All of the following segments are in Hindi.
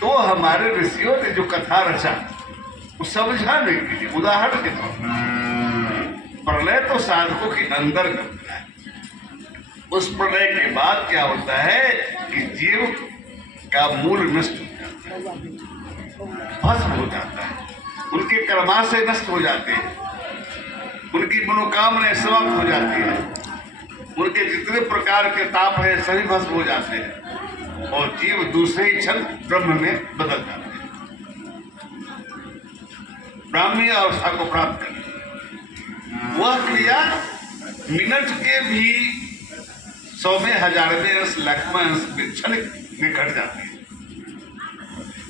तो हमारे ऋषियों ने जो कथा रचा वो समझाने के लिए उदाहरण के तौर पर, प्रलय तो साधकों के अंदर होता है। उस प्रलय के बाद क्या होता है कि जीव का मूल नष्ट हो जाता है, भस्म हो जाता है, उनके कर्माशय नष्ट हो जाते हैं, उनकी मनोकामनाएं समाप्त हो जाती है, उनके जितने प्रकार के ताप है सभी भस्म हो जाते हैं और जीव दूसरे ही क्षण ब्रह्म में बदल जाते हैं, ब्राह्मी अवस्था को प्राप्त करते हैं। वह क्रिया मिनट के भी 100 में 1000 में अंश लाखवां अंश में क्षण में घट जाती है।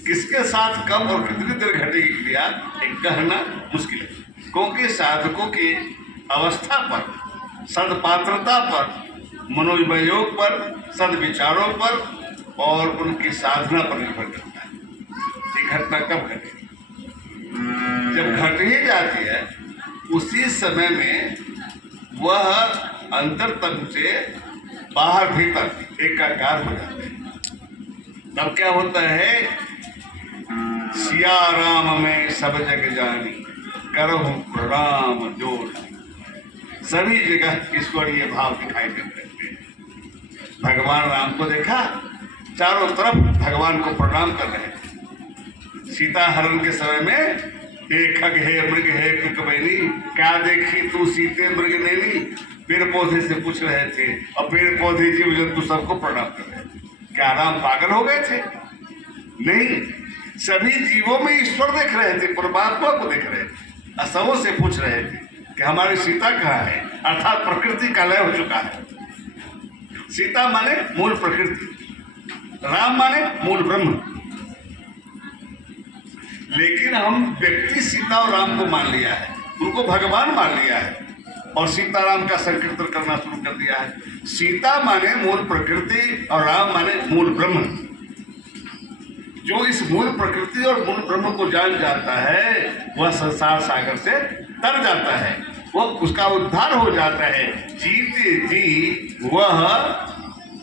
किसके साथ कब और कितनी देर घटेगी क्रिया एक कहना मुश्किल है, क्योंकि साधकों की अवस्था पर, सदपात्रता पर, मनोयोग पर, सदविचारों पर और उनकी साधना पर निर्भर करता है। ये घटना कब घटेगी? जब घट ही जाती है उसी समय में वह अंतरतम से बाहर भीतर एकाकार हो जाते हैं। तब क्या होता है? सिया राम में सब जग जानी, करहु प्रणाम जोड़। सभी जगह ईश्वरीय भाव दिखाई देते हैं। भगवान राम को देखा, चारों तरफ भगवान को प्रणाम कर रहे थे। सीता हरण के समय में हे खग हे मृग हे कुकबैनी, क्या देखी तू सीते मृग नैनी, पेड़ पौधे से पूछ रहे थे और पेड़ पौधे जीव जंतु सबको प्रणाम कर रहे थे। क्या राम पागल हो गए थे? नहीं, सभी जीवों में ईश्वर देख रहे थे, परमात्मा को देख रहे थे, असवों से पूछ रहे थे कि हमारी सीता कहाँ है, अर्थात प्रकृति का लय हो चुका है। सीता माने मूल प्रकृति, राम माने मूल ब्रह्म। लेकिन हम व्यक्ति सीता और राम को मान लिया है, उनको भगवान मान लिया है और सीताराम का संकीर्तन करना शुरू कर दिया है। सीता माने मूल प्रकृति और राम माने मूल ब्रह्म। जो इस मूल प्रकृति और मूल ब्रह्म को जान जाता है वह संसार सागर से तर जाता है, वह उसका उद्धार हो जाता है। जीते जी वह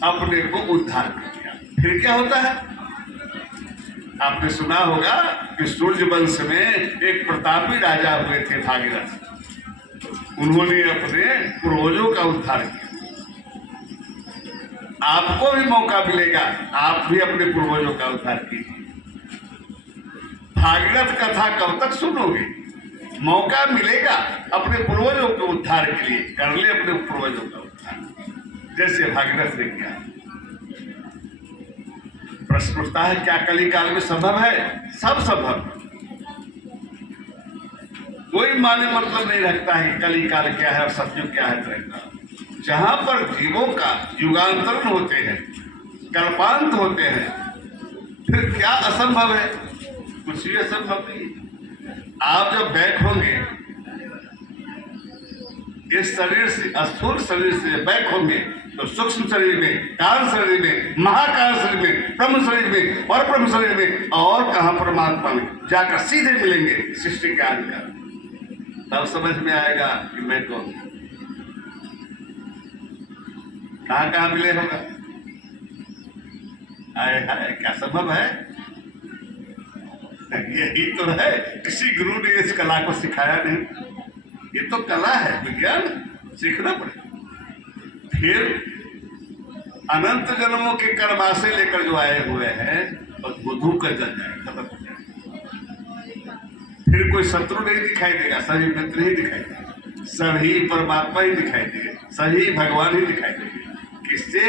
अपने को उद्धार कर दिया। फिर क्या होता है? आपने सुना होगा कि सूर्य वंश में एक प्रतापी राजा हुए थे भागीरथ। उन्होंने अपने पूर्वजों का उद्धार किया। आपको भी मौका मिलेगा, आप भी अपने पूर्वजों का उद्धार कीजिए। भागीरथ कथा कब तक सुनोगे? मौका मिलेगा अपने पूर्वजों के उद्धार के लिए, कर ले अपने पूर्वजों का उद्धार जैसे भागीरथ ने किया। प्रश्न उठता है क्या कली काल में संभव है? सब संभव। कोई माने मतलब नहीं रखता है कली काल क्या है और सतयुग क्या है त्रेता। जहां पर जीवों का युगांतरण होते हैं, कल्पांत होते हैं, फिर क्या असंभव है? कुछ भी असंभव नहीं। आप जब बैक होंगे इस शरीर से, स्थूल शरीर से बैक होंगे तो सूक्ष्म शरीर में, कारण शरीर में, महाकाल शरीर में, ब्रह्म शरीर में और ब्रह्म शरीर में और कहाँ परमात्मा में जाकर सीधे मिलेंगे सृष्टि के आदि का। तब समझ में आएगा कि मैं कौन, कहाँ कहाँ मिले होगा। आए हाय, क्या संभव है? यही तो है, किसी गुरु ने इस कला को सिखाया नहीं। ये तो कला है, विज्ञान सीखना पड़ेगा। फिर अनंत जन्मों के कर्माशय लेकर जो आए हुए हैं बस वो धूप कर जाए, खत्म हो जाए। फिर कोई शत्रु नहीं दिखाई देगा, सभी मित्र ही दिखाई देगा, सभी परमात्मा ही दिखाई देंगे, सभी भगवान ही दिखाई देंगे। किससे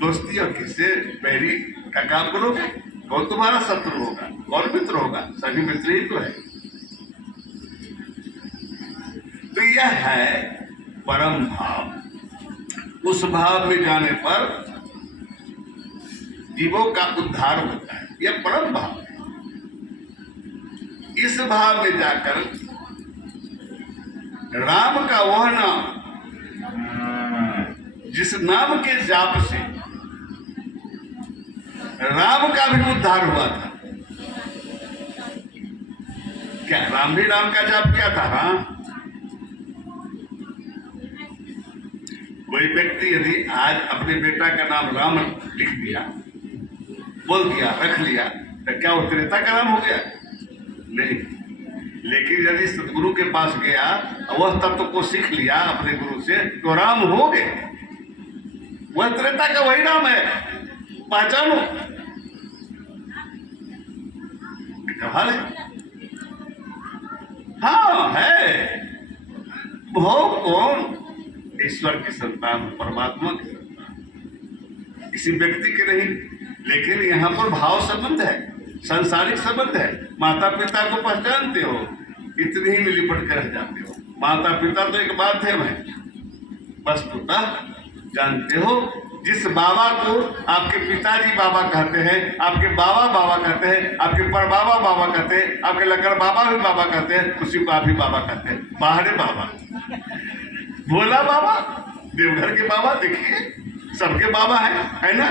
दोस्ती और किससे बैरी का काम करोगे? कौन तुम्हारा शत्रु होगा, कौन मित्र होगा? सभी मित्र ही तो है। तो यह है परम भाव। उस भाव में जाने पर जीवों का उद्धार होता है, यह परम भाव है। इस भाव में जाकर राम का वह नाम जिस नाम के जाप से राम का भी उद्धार हुआ था। क्या राम भी राम का जाप किया था? हाँ। कोई व्यक्ति यदि आज अपने बेटा का नाम राम लिख दिया, बोल दिया, रख लिया, तो क्या वो त्रेता का नाम हो गया? नहीं। लेकिन यदि सदगुरु के पास गया, वह तत्व को सीख लिया अपने गुरु से, तो राम हो गए। वह त्रेता का वही नाम है, पहचानो। कमाल है। हाँ है। वो कौन? ईश्वर की संतान, परमात्मा की संतान, किसी व्यक्ति के नहीं। लेकिन यहाँ पर भाव संबंध है, सांसारिक संबंध है। माता पिता को पहचानते हो, इतनी ही में लिपट कर रह जाते हो। माता पिता तो एक बात है, मैं वस्तुतः जानते हो, जिस बाबा को आपके पिताजी बाबा कहते हैं, आपके बाबा बाबा कहते हैं, आपके परबाबा बाबा कहते हैं, आपके लकड़ बाबा भी बाबा कहते हैं, उसी को आप भी बाबा कहते हैं। बाहरे बाबा, भोला बाबा, देवघर के बाबा, देखिए सबके बाबा है ना।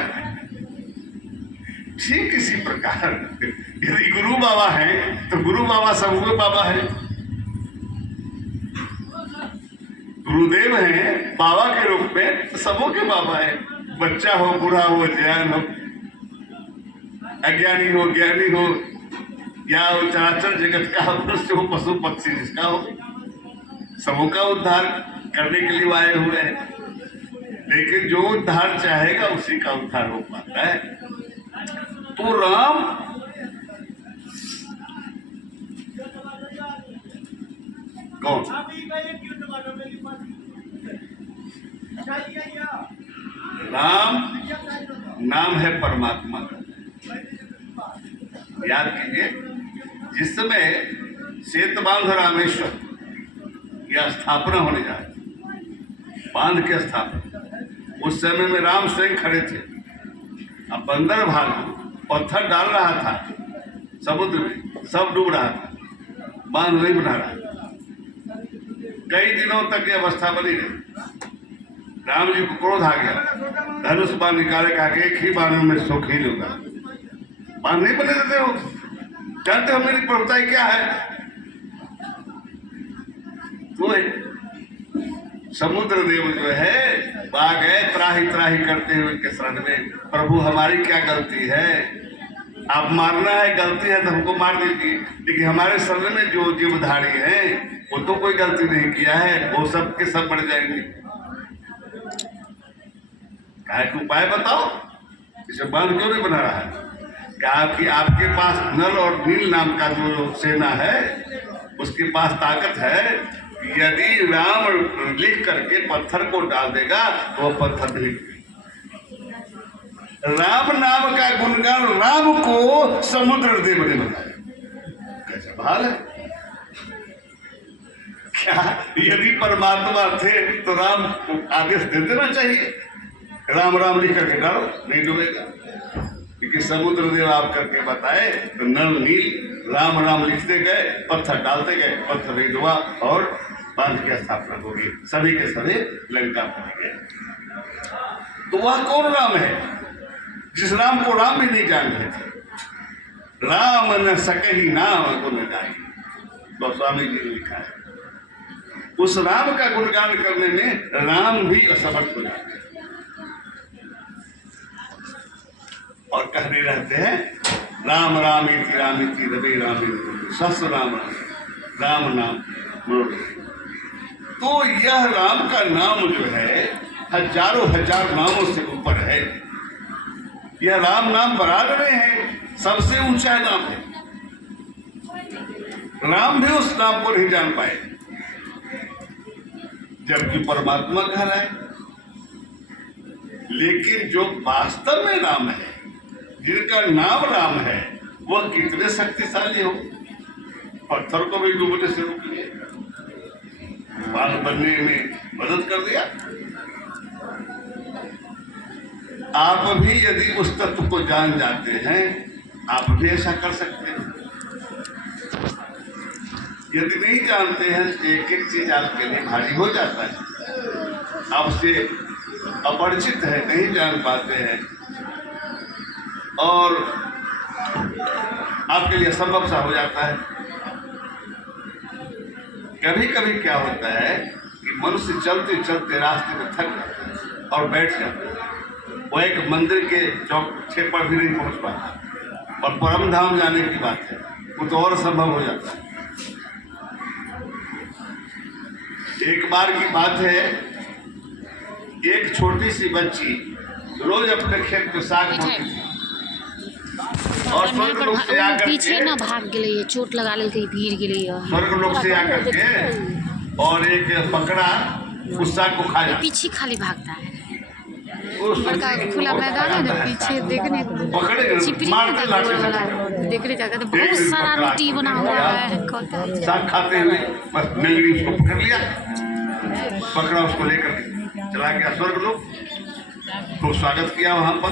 ठीक इसी प्रकार यदि गुरु बाबा है तो गुरु बाबा सबके बाबा है। गुरुदेव हैं बाबा के रूप में तो सबों के बाबा है। बच्चा हो, बूढ़ा हो, जवान हो, अज्ञानी हो, ज्ञानी हो, या वो चराचर जगत का मनुष्य हो, पशु पक्षी जिसका हो, सबों का उद्धार करने के लिए आए हुए हैं। लेकिन जो उद्धार चाहेगा उसी का उद्धार हो पाता है। तो राम कौन? राम नाम है परमात्मा का। याद कीजिए, जिस समय श्वेतबांध रामेश्वर यह स्थापना होने जा रही, बांध के स्थापना, उस समय में राम स्वयं खड़े थे। अब बंदर भालू पत्थर डाल रहा था समुद्र में, सब डूब रहा था, बांध नहीं बना रहा। कई दिनों तक यह अवस्था बनी रही। राम जी को क्रोध आ गया, धनुष बाण निकाले, कहा कि एक ही बाण में सुख ही लूंगा। बाण नहीं बने देते हो, जानते हो मेरी प्रभुता क्या है? तो समुद्र देव जो है आ गए त्राही त्राही करते हुए उनके शरण में, प्रभु हमारी क्या गलती है? आप मारना है, गलती है तो हमको मार दीजिए, लेकिन हमारे शरण में जो जीवधारी हैं वो तो कोई गलती नहीं किया है, वो सब के सब मर जाएंगे। कहा कि उपाय बताओ, इसे बांध क्यों नहीं बना रहा है? कहा कि आपके पास नल और नील नाम का जो सेना है उसके पास ताकत है, यदि राम लिख करके पत्थर को डाल देगा तो वह पत्थर नहीं। राम नाम का गुणगान राम को समुद्र देव ने बताया। कैसा भाल है? क्या यदि परमात्मा थे तो राम को आदेश दे देना चाहिए, राम राम लिख करके डालो, नहीं डूबेगा। क्योंकि समुद्र देव आप करके बताए तो नल नील राम राम लिखते गए, पत्थर डालते गए, पत्थर नहीं डूबा और बांध की स्थापना होगी, सभी के सभी लंका पहुंच गए। तो वह कौन राम है जिस राम को राम भी नहीं जानते थे? राम न सकही नाम गुण गाई, गोस्वामी जी ने लिखा है। उस राम का गुणगान करने में राम भी असमर्थ हो जाते हैं और कहने रहते हैं राम रामेति रामेति रवे रामे सहस्र राम राम नाम। तो यह राम का नाम जो है हजारों हजार नामों से ऊपर है। यह राम नाम बराबर में है, सबसे ऊंचा नाम है। राम भी उस नाम को नहीं जान पाए, जबकि परमात्मा कह रहा है। लेकिन जो वास्तव में राम है, जिनका नाम राम है, वह कितने शक्तिशाली हो, पत्थर को भी डूबने से रोक लिया, बाल बनने में मदद कर दिया। आप भी यदि उस तत्व को जान जाते हैं, आप भी ऐसा कर सकते हैं। यदि नहीं जानते हैं, एक एक चीज आपके लिए भारी हो जाता है, आपसे अपरिचित है, नहीं जान पाते हैं और आपके लिए असंभव सा हो जाता है। कभी कभी क्या होता है कि मनुष्य चलते चलते रास्ते में थक जाता है और बैठ जाता है, वो एक मंदिर के चौक पर भी नहीं पहुंच पाता और परम धाम जाने की बात है, वो तो और संभव हो जाता है। एक बार की बात है, एक छोटी सी बच्ची रोज अपने खेत में साग बोती थी और स्वर्ग लोक से आकर पीछे के ना भाग गए, चोट लगा ले भीड़ गए। स्वर्ग लोक से आकर के और एक पकड़ा उस साग को खाया। पीछे खाली भागता है, बड़का खुला मैदान है ना पीछे देखने को, पकड़े चिपरी मारते लाठी से देखने जाकर तो बहुत सारा रोटी बना हुआ है। साग खाते हुए बस मेंगड़ी उसको पकड़ लिया, पकड़ा, उसको लेकर के चला गया स्वर्ग लोक। तो स्वागत किया वहां पर।